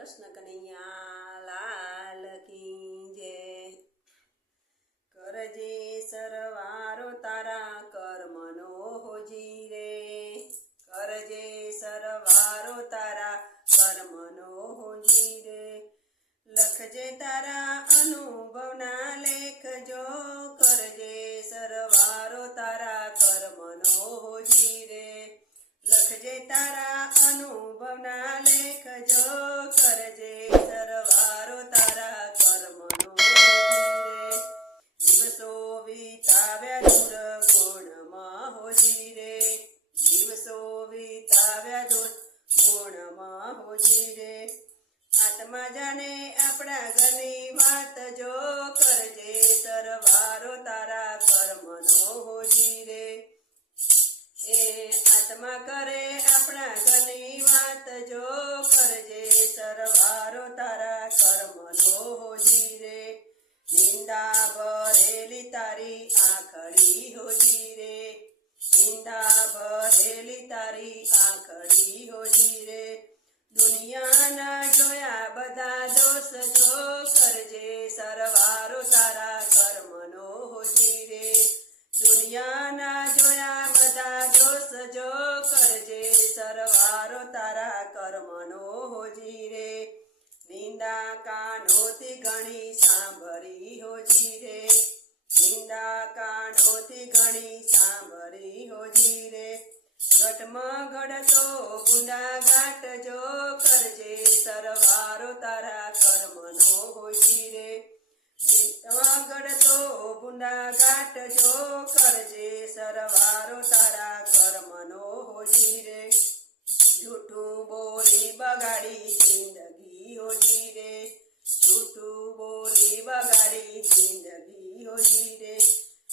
कृष्ण कन्हैया लाल की जय। करजे सरवारो तारा कर्मनो होजी रे, करजे सरवारो तारा कर्मनो होजी रे। लखजे तारा अनुभवना लेखजो, करजे सरवारो तारा कर्मनो होजी रे। लखजे तारा अनुभवना लेखजो, करजे सरवारो तारा कर्मनो होजी रे। दिवसो वीताव्या दुर्गुणમાં હોજી રે, દિવસો વીતાવ્યા દુર્ગુણમાં હોજી રે। આત્મા જાણે આપણા ઘરની વાત જો, કરજે સરવારો તારા કર્મનો હોજી રે। એ આત્મા કરે આપણા ઘરની વાત જો, કરજે સરવારો તારા કર્મનો હોજી રે। નિંદા ભરેલી તારી આંખડી હોજી રે, નિંદા ભરેલી તારી આંખડી હોજી રે। દુનિયાના જોયા બધા દોષ જો, કરજે સરવારો તારા કર્મનો હોજી રે। દુનિયાના જોયા બધા દોષ જો, કરજે સરવારો તારા કર્મનો હોજી રે। નિંદા કાનોથી ઘણી સાંભળી હોજી રે, નિંદા કાનોથી ઘણી સાંભળી હોજી રે। ઘટમાં ઘડતો ગુંડા ગાટ જો, કરજે સરવારો તારા કર્મનો હોજી રે। ઘટમાં ઘડતો ગુંડા ગાટ જો, કરજે સરવારો તારા કર્મનો હોજી રે। જૂઠું બોલી બગાડી જિંદગી હોજી રે, જૂઠું બોલી બગાડી જિંદગી હોજી રે।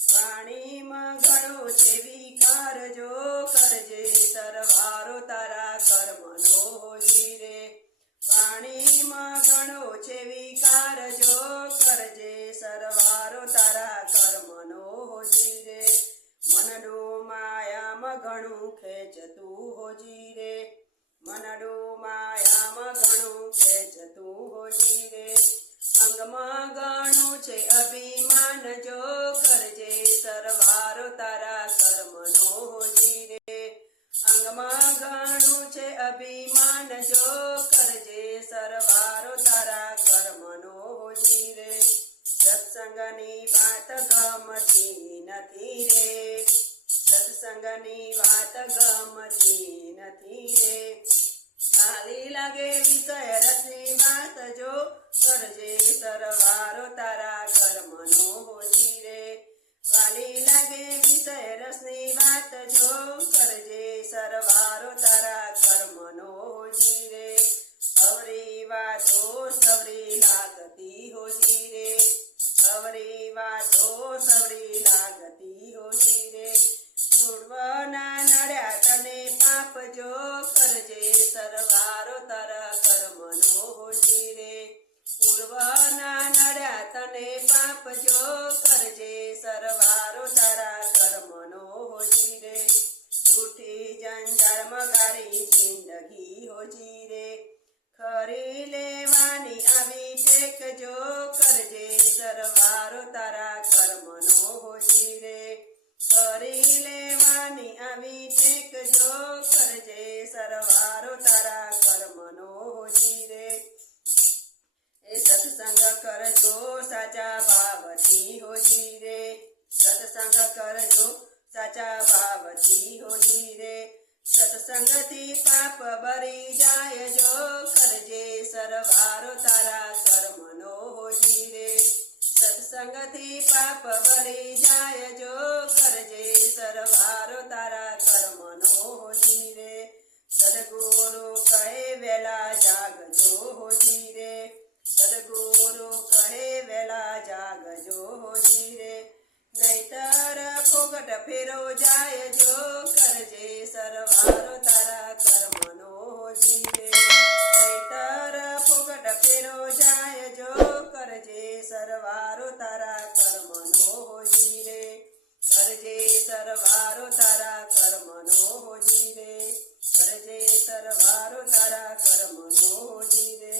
વાણીમાં ઘણો છે વિકાર જો, કરજે સરવારો તારા કર્મનો હોજી રે। વાણીમાં ઘણો છે વિકાર જો, કરજે સરવારો તારા કર્મનો હોજી રે। મનડું માયામાં ઘણું ખેંચતું હોજી રે, મનડું માયામાં ઘણું ખેંચતું હોજી રે। અંગમાં ઘણું છે અભિમાન જો, કરજે સરવારો તારા કર્મનો હોજી રે। અંગમાં ઘણું છે અભિમાન જો, કરજે સરવારો તારા કર્મનો હોજી રે। સત્સંગની વાત ગમતી નથી રે, સત્સંગની વાત ગમતી નથી રે। ખાલી લાગે વિષય રસની વાત જો, કરજે સરવારો તારા કર્મનો હોજી રે। વાલી લાગે વિષય રસની વાત જો, કરજે સરવારો તારા કર્મનો હોજી રે। અવરી વાતો સવરી લાગતી હોજી રે, અવરી વાતો સવરી લાગતી હોજી રે। પૂર્વના નડ્યા તને પાપ જો, કરજે સરવારો તારા કર્મનો હોજી રે। પૂર્વના નડ્યા તને પાપ જો, કરજે સરવારો તારા કર્મનો હોજી રે। જૂઠી જંજાળમાં ગાળી જિંદગી હોજી રે, ખરી લેવાની આવી ટેક જો, કરજે સરવારો તારા કર્મનો હોજી રે। ખરી લેવાની આવી ટેક જો, કરજે સરવારો તારા કર્મનો હોજી રે। એ સત્સંગ કરજો સાચા ભાવથી હોજી રે, સત્સંગ કરજો સાચા ભાવથી હોજી રે। સત્સંગથી પાપ બરી જાય જો, કરજે સરવારો તારા કર્મનો હોજી રે। સત્સંગથી પાપ બરી જાય જો, કરજે સરવારો તારા કર્મનો હોજી રે। સદગુરુ કહે વેલા જાગજો હોજી રે, સદગુરુ કહે વેલા જાગજો હોજી રે। નહીતર ફોગટ ફેરો જાય જો, કરજે સરવારો તારા કર્મનો હોજી રે। નહીતર ફોગટ ફેરો જાય જો, કરજે સરવારો તારા કર્મનો હોજી રે। કરજે સરવારો તારા કર્મનો હોજી રે, કરજે સરવારો તારા કર્મનો હોજી રે।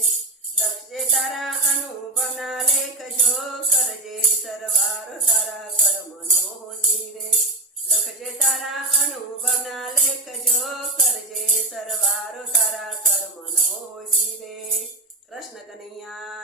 કનૈયા